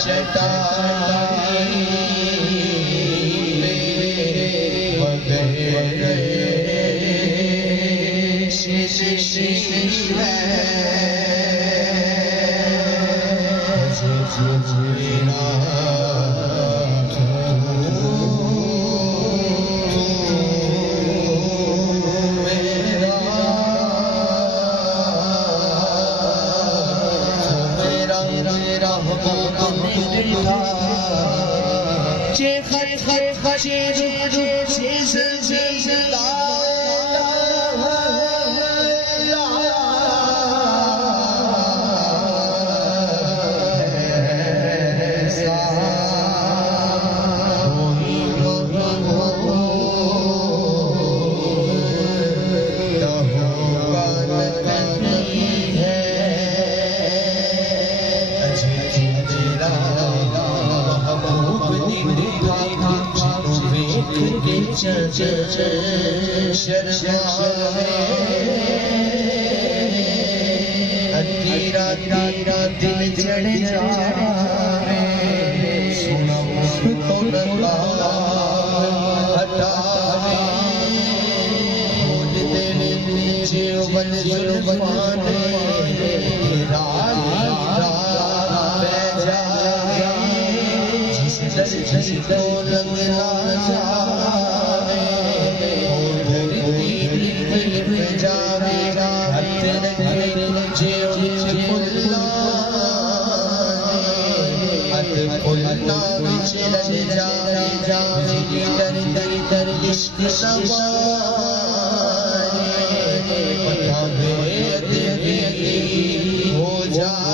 चटाई वगैरह शीश है तीरा दिल चढ़ जावे सुनो तो नला हटावे बोल तेरे नीचे बन जुल्फाने रात बह जावे जिस दर्द को लगना जावे जावेगा फुलना चले जावेगी दर दर दर इश्क सवारे पता हो जाए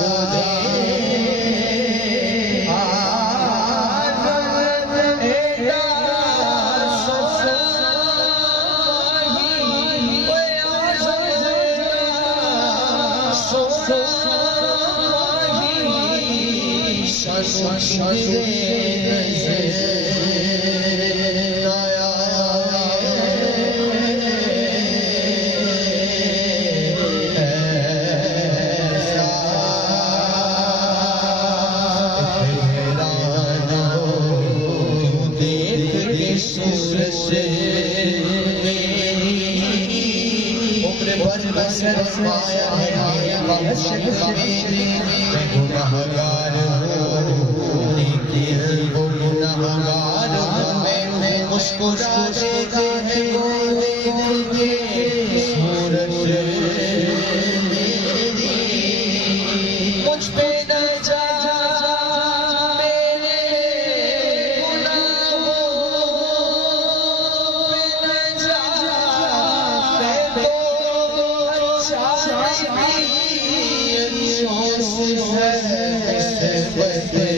मुस्कुरा देगा सूरज मुझ पे न जा मेरे गुनाहों पे न जा मैं तो अच्छा है